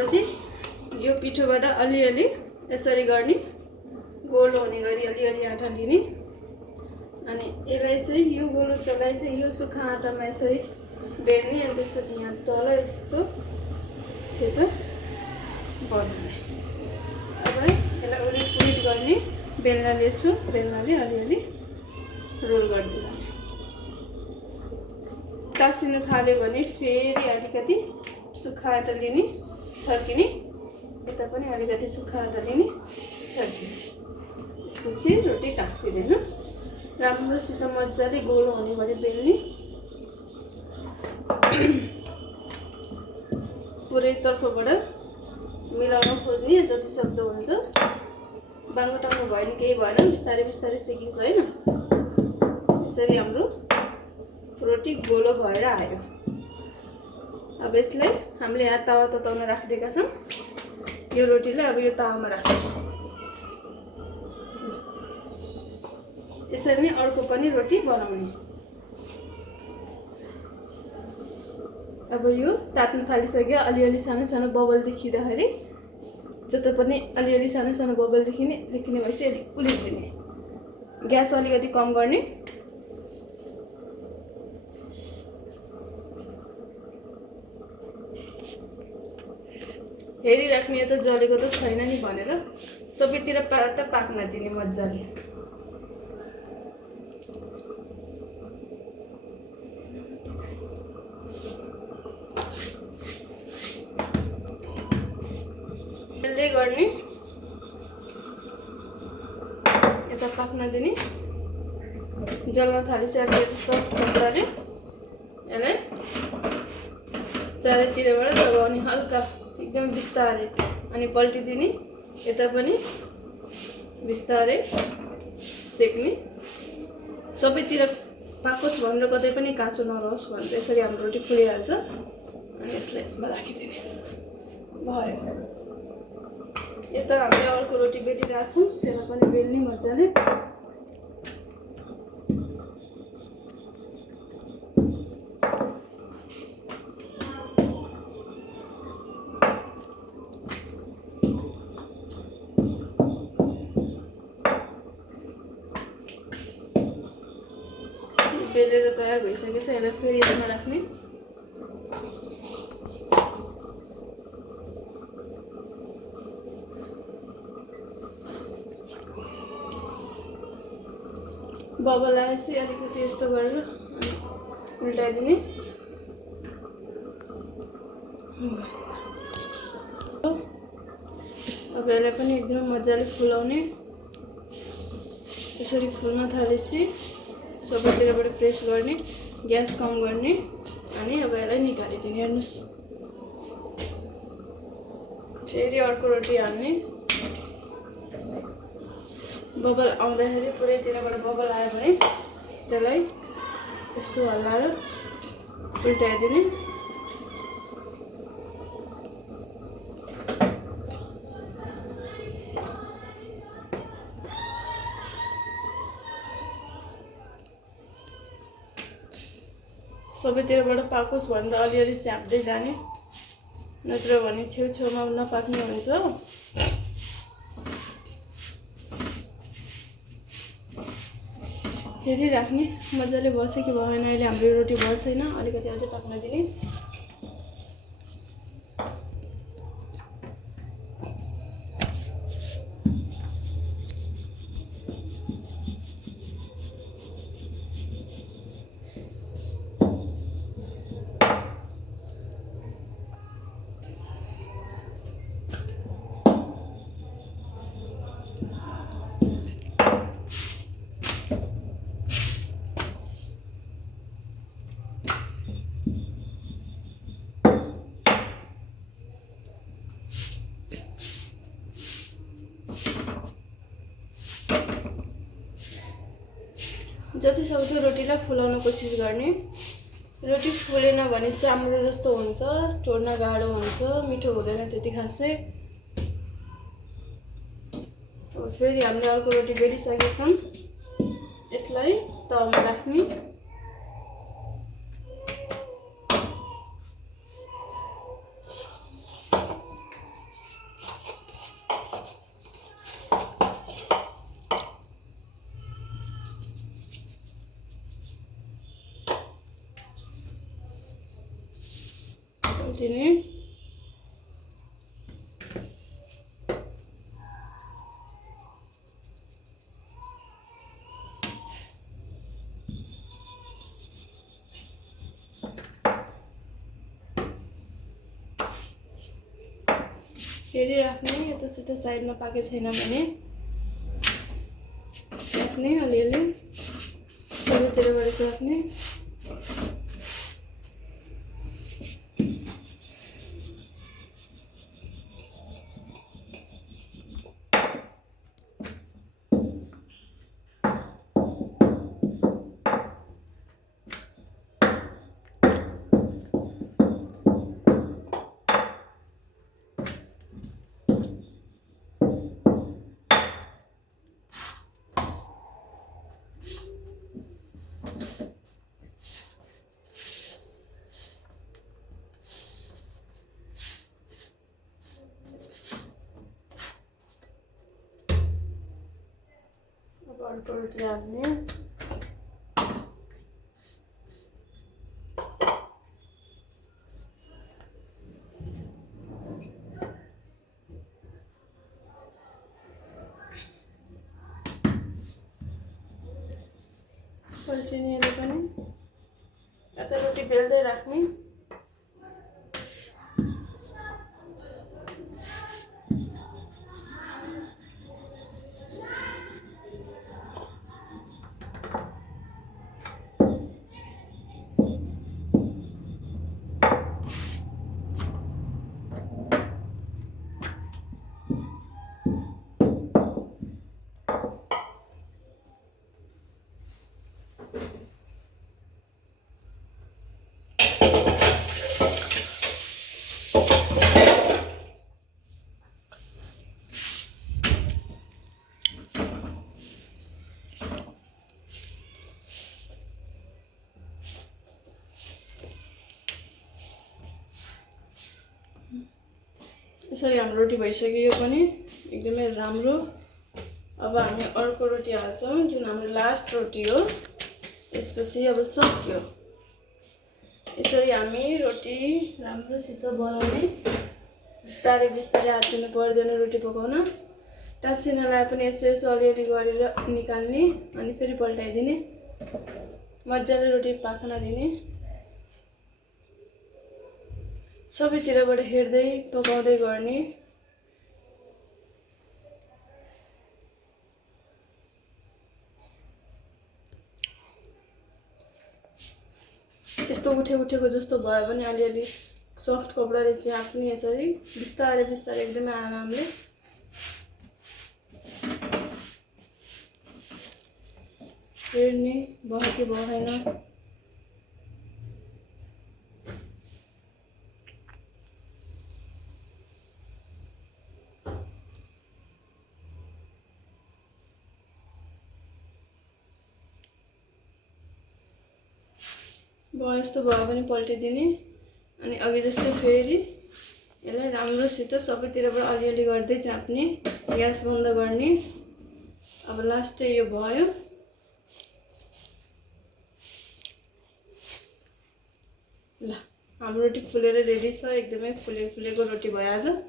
त्यसपछि यो पिठोबाट अलिअलि यसरी गर्ने, गोलो हुने गरी अलिअलि आटा लिने अनि यसलाई चाहिँ यो गोलो जग्गा चाहिँ यो सुक्खा आटामा यसरी बेल्ने अनि त्यसपछि यहाँ तल यस्तो सेतो बनाउने। अब यसलाई उल्ट गर्ने, बेल्नाले छु, बेल्नाले अलिअलि रोल गरिदिनु। टाँसिन थाल्यो भने फेरि अलिकति सुक्खा आटा लिने, छर्किने, यता पनि अलिकति सुक्खा आटा लिने, छर्किने। त्यसपछि रोटी टाँसिँदैन, राम्रोसित मजाले गोलो हुने गरी बेल्ने। पुरै तर्फबाट मिलाउन खोज्ने जति सक्दो हुन्छ। बाङ्गो टाङ्गो भयो भने केही भएन, बिस्तारै बिस्तारै सिकिन्छ हैन। यसरी हाम्रो रोटी गोलो भएर आयो। अब यसलाई हामीले यहाँ तावा तताउन राखिदिएका छौँ। यो रोटीलाई अब यो तावामा राख्छौँ। यसरी नै अर्को पनि रोटी बनाउने। अब यो तात्न थालिसक्यो। अलिअलि सानो सानो बबल देखिँदाखेरि, जता पनि अलिअलि सानो सानो बबल देखिने भएपछि अलिक उलिदिने। ग्यास अलिकति कम गर्ने। हेरिराख्ने त जलेको त छैन नि भनेर सबैतिर पाटा पाक्न दिने मजाले। यसले गर्ने, यता पाक्न दिने। जल्न थालिसकेपछि सब कपडाले यसलाई चारैतिरबाट दबाउने, हल्का एकदम बिस्तारै, अनि पल्टिदिने। यता पनि बिस्तारै सेक्ने, सबैतिर पाकोस् भनेर कतै पनि काँचो नरहोस् भनेर यसरी हाम्रो रोटी फुलिहाल्छ। अनि यसलाई यसमा राखिदिने भयो। यता हामीले अर्को रोटी बेलिरहेछौँ, त्यसलाई पनि बेल्ने मजाले। बेलेर तयार भइसकेको छ। यसलाई फेरि यसमा राख्ने। बबल आएपछि अलिकति यस्तो गरेर उल्टाइदिने। अब यसलाई पनि एकदम मजाले फुलाउने। यसरी फुल्न थालेपछि सबैतिरबाट प्रेस गर्ने, ग्यास कम गर्ने अनि अब यसलाई निकालिदिने। हेर्नुहोस्, फेरि अर्को रोटी हाल्ने। बबल आउँदाखेरि पुरैतिरबाट बबल आयो भने त्यसलाई यस्तो हल्लाएर उल्टाइदिने। सबैतिरबाट पाकोस् भनेर अलिअलि च्याप्दै जाने, नत्र भने छेउछेउमा नपाक्ने हुन्छ। हेरिराख्ने मजाले बस्छ कि भएन। अहिले हाम्रो रोटी भएको छैन, अलिकति अझै पाक्न दिने। जति सक्दो रोटीलाई फुलाउन कोसिस गर्ने। रोटी फुलेन भने चाम्रो जस्तो हुन्छ, तोड्न गाह्रो हुन्छ, मिठो हुँदैन त्यति खासै। फेरि हामीले अर्को रोटी बेलिसकेका छौँ। यसलाई तावामा राख्ने। पल्टिने। हेरिराख्ने, यतासित साइडमा पाके छैन भने राख्ने, अलिअलि सबैतिरबाट राख्ने। अर्को रोटी हाल्ने। पल्टिने पनि यता रोटी बेल्दै राख्ने। यसरी हाम्रो रोटी भइसक्यो, यो पनि एकदमै राम्रो। अब हामी अर्को रोटी हाल्छौँ, जुन हाम्रो लास्ट रोटी हो। यसपछि अब सक्यो। यसरी हामी रोटी राम्रोसित बनाउने। बिस्तारै बिस्तारै हात दिनु पर्दैन रोटी पकाउन। टाँसिनलाई पनि यसो यसो अलिअलि गरेर निकाल्ने, अनि फेरि पल्टाइदिने। मजाले रोटी पाक्न दिने। सबैतिरबाट हेर्दै पकाउँदै गर्ने। यस्तो उठेको जस्तो भयो भने अलिअलि सफ्ट कपडाले च्याप्ने। यसरी बिस्तारै बिस्तारै एकदमै आरामले। हेर्ने भयो कि भएन। भयो यस्तो भयो भने पल्टिदिने। अनि अघि जस्तै फेरि यसलाई राम्रोसित सबैतिरबाट अलिअलि गर्दै चाप्ने। ग्यास बन्द गर्ने। अब लास्टै यो भयो। ल, हाम्रो रोटी फुलेर रेडी छ। एकदमै फुलेको रोटी भयो आज।